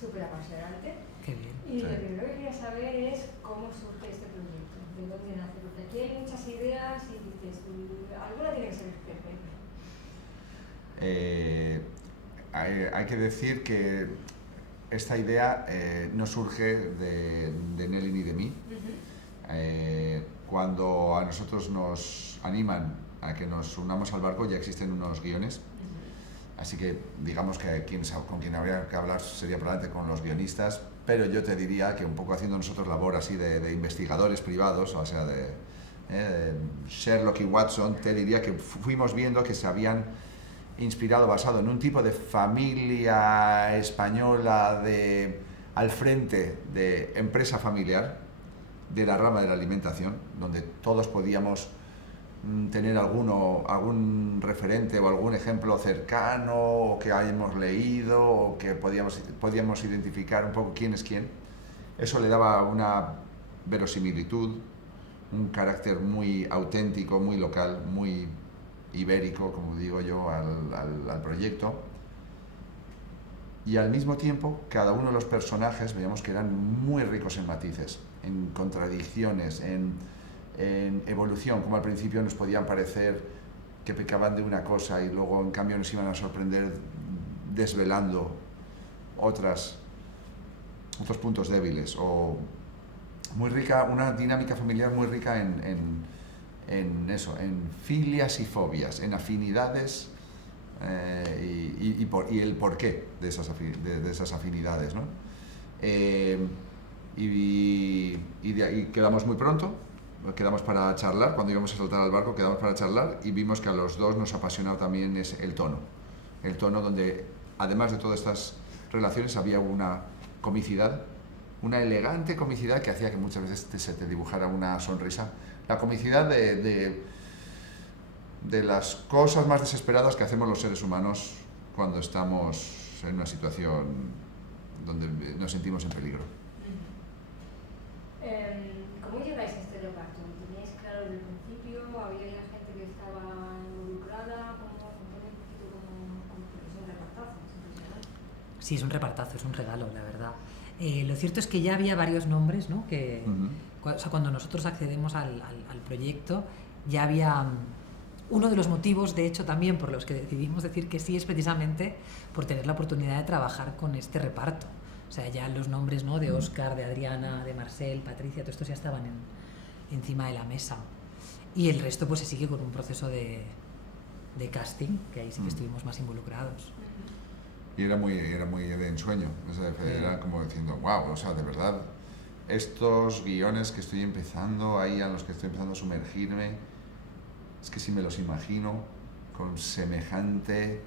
súper apasionante. Qué bien. Y lo primero que quería saber es cómo surge este proyecto, de dónde nace, porque aquí hay muchas ideas y dices, alguna tiene que ser perfecta. Hay que decir que esta idea no surge de Nelly ni de mí. Cuando a nosotros nos animan a que nos unamos al barco ya existen unos guiones, así que digamos que con quien habría que hablar sería probablemente con los guionistas, pero yo te diría que un poco haciendo nosotros labor así de investigadores privados, o sea, de Sherlock y Watson, te diría que fuimos viendo que se habían inspirado, basado en un tipo de familia española al frente de empresa familiar, de la rama de la alimentación, donde todos podíamos tener algún referente o algún ejemplo cercano o que hayamos leído o que podíamos identificar un poco quién es quién. Eso le daba una verosimilitud, un carácter muy auténtico, muy local, muy ibérico, como digo yo, al proyecto. Y al mismo tiempo, cada uno de los personajes veíamos que eran muy ricos en matices, en contradicciones, en evolución, como al principio nos podían parecer que pecaban de una cosa y luego en cambio nos iban a sorprender desvelando otros puntos débiles, o muy rica, una dinámica familiar muy rica en eso, en filias y fobias, en afinidades y el porqué de esas afinidades, ¿no? Y de ahí quedamos muy pronto, quedamos para charlar, cuando íbamos a saltar al barco quedamos para charlar y vimos que a los dos nos apasionaba también el tono donde además de todas estas relaciones había una comicidad, una elegante comicidad que hacía que muchas veces se te dibujara una sonrisa, la comicidad de las cosas más desesperadas que hacemos los seres humanos cuando estamos en una situación donde nos sentimos en peligro. ¿Cómo llegáis a este reparto? ¿Lo teníais claro desde el principio? ¿Había ya gente que estaba involucrada? ¿Cómo es un repartazo? Sí, es un repartazo, es un regalo, la verdad. Lo cierto es que ya había varios nombres, ¿no? Que, o sea, cuando nosotros accedemos al proyecto, ya había... Uno de los motivos, de hecho, también por los que decidimos decir que sí es precisamente por tener la oportunidad de trabajar con este reparto. O sea, ya los nombres, ¿no? De Óscar, de Adriana, de Marcel, Patricia, todo estos ya estaban encima de la mesa. Y el resto pues se sigue con un proceso de casting, que ahí sí que estuvimos más involucrados. Y era muy de ensueño, o sea, era como diciendo, wow, o sea, de verdad, estos guiones que estoy empezando, ahí a los que estoy empezando a sumergirme, es que si me los imagino con semejante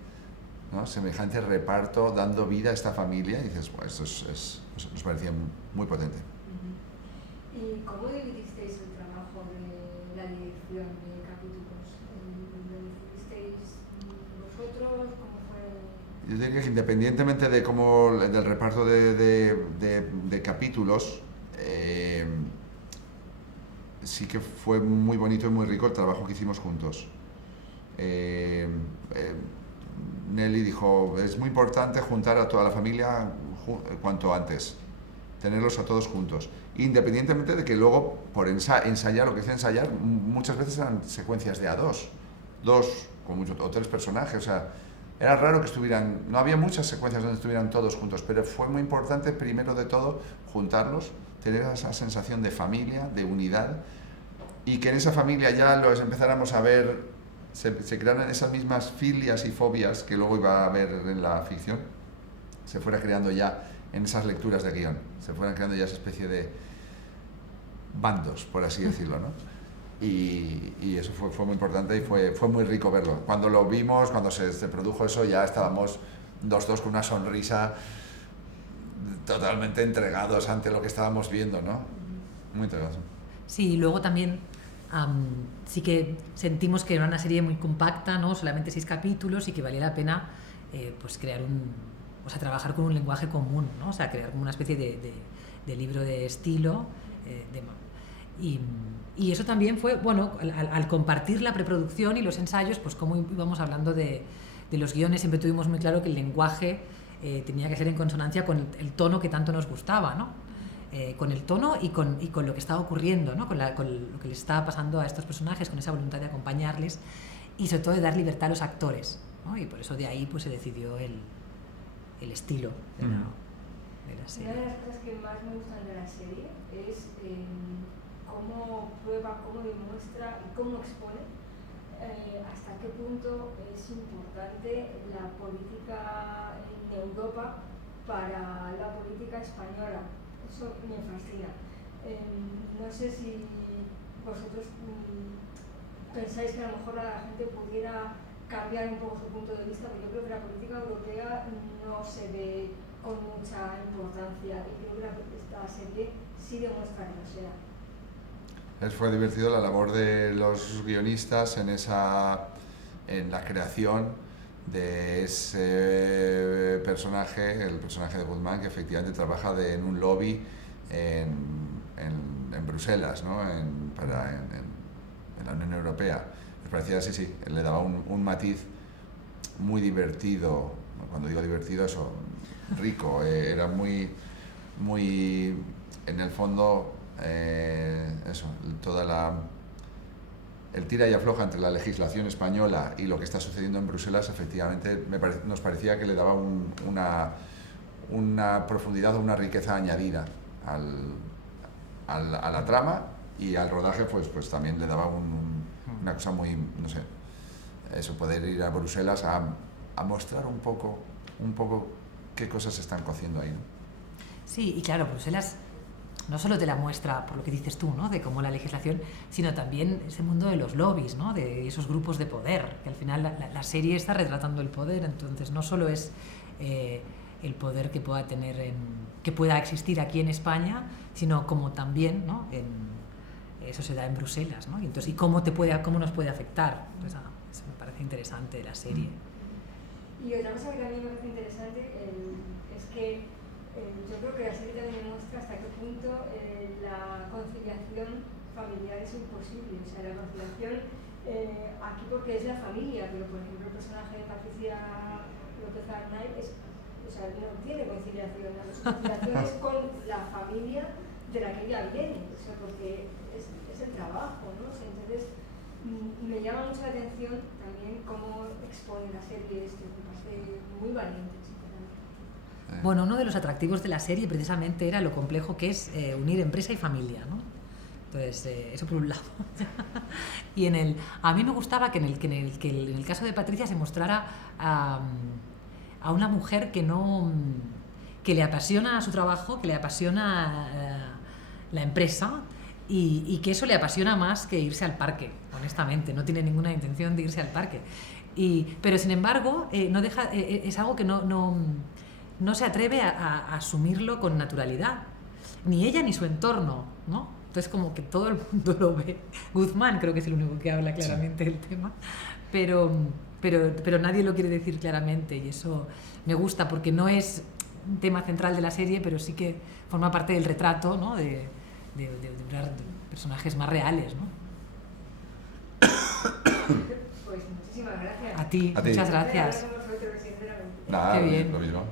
reparto, dando vida a esta familia, y dices, bueno, esto nos parecía muy potente. ¿Y cómo dividisteis el trabajo de la dirección de capítulos? ¿Lo decidisteis vosotros? ¿Cómo fue? Yo diría que independientemente del reparto de capítulos, sí que fue muy bonito y muy rico el trabajo que hicimos juntos. Nelly dijo, es muy importante juntar a toda la familia cuanto antes, tenerlos a todos juntos, independientemente de que luego por ensayar, lo que es ensayar, muchas veces eran secuencias de dos o tres personajes, o sea, era raro que estuvieran, no había muchas secuencias donde estuvieran todos juntos, pero fue muy importante primero de todo juntarlos, tener esa sensación de familia, de unidad, y que en esa familia ya los empezáramos a ver, se crearan esas mismas filias y fobias que luego iba a haber en la ficción, se fuera creando ya en esas lecturas de guión, se fueran creando ya esa especie de bandos, por así decirlo, ¿no? Y eso fue muy importante y fue muy rico verlo. Cuando lo vimos, cuando se produjo eso, ya estábamos los dos con una sonrisa, totalmente entregados ante lo que estábamos viendo, ¿no? Muy entregados. Sí, y luego también sí que sentimos que era una serie muy compacta, ¿no? Solamente 6 capítulos, y que valía la pena pues crear trabajar con un lenguaje común, ¿no? O sea, crear como una especie de libro de estilo. Y eso también fue, bueno, al compartir la preproducción y los ensayos, pues como íbamos hablando de los guiones, siempre tuvimos muy claro que el lenguaje tenía que ser en consonancia con el tono que tanto nos gustaba, ¿no? Con el tono y con lo que estaba ocurriendo, ¿no? Con lo que les estaba pasando a estos personajes, con esa voluntad de acompañarles y sobre todo de dar libertad a los actores, ¿no? Y por eso de ahí pues se decidió el estilo de la serie. Una de las cosas que más me gustan de la serie es cómo prueba, cómo demuestra y cómo expone hasta qué punto es importante la política en Europa para la política española. Eso me fascina. No sé si vosotros pensáis que a lo mejor la gente pudiera cambiar un poco su punto de vista, porque yo creo que la política europea no se ve con mucha importancia y creo que esta serie sí demuestra que lo sea. Fue divertido la labor de los guionistas en la creación de ese personaje, el personaje de Guzmán, que efectivamente trabaja en un lobby en Bruselas, ¿no? en la Unión Europea. Me parecía, sí, le daba un matiz muy divertido, cuando digo divertido, eso, rico, era muy, en el fondo, eso, el tira y afloja entre la legislación española y lo que está sucediendo en Bruselas, efectivamente nos parecía que le daba una profundidad o una riqueza añadida a la trama, y al rodaje pues también le daba una cosa muy, no sé, eso, poder ir a Bruselas a mostrar un poco qué cosas se están cociendo ahí, ¿no? Sí, y claro, Bruselas no solo te la muestra por lo que dices tú, ¿no? De cómo la legislación, sino también ese mundo de los lobbies, ¿no? De esos grupos de poder, que al final la serie está retratando el poder, entonces no solo es el poder que pueda tener que pueda existir aquí en España, sino como también, ¿no? Eso se da en Bruselas, ¿no? Y entonces, cómo nos puede afectar. Pues, eso me parece interesante de la serie. Y otra cosa que también me parece interesante es que yo creo que la serie también demuestra hasta qué punto la conciliación familiar es imposible. O sea, la conciliación aquí porque es la familia, pero por ejemplo el personaje de Patricia López Arnaiz no tiene conciliación. La conciliación es con la familia de la que ella viene, o sea, porque es el trabajo, ¿no? O sea, entonces me llama mucho la atención también cómo expone la serie esto, me parece muy valiente. Bueno, uno de los atractivos de la serie precisamente era lo complejo que es unir empresa y familia, ¿no? Entonces, eso por un lado. Y a mí me gustaba que en el caso de Patricia se mostrara a una mujer que le apasiona su trabajo, que le apasiona la empresa y que eso le apasiona más que irse al parque, honestamente. No tiene ninguna intención de irse al parque. Pero sin embargo, es algo que no se atreve a asumirlo con naturalidad, ni ella ni su entorno, ¿no? Entonces como que todo el mundo lo ve. Guzmán creo que es el único que habla claramente del tema, pero nadie lo quiere decir claramente, y eso me gusta porque no es un tema central de la serie, pero sí que forma parte del retrato, ¿no? de personajes más reales, ¿no? Pues muchísimas gracias. A ti, muchas gracias. Nada, Qué bien. lo mismo.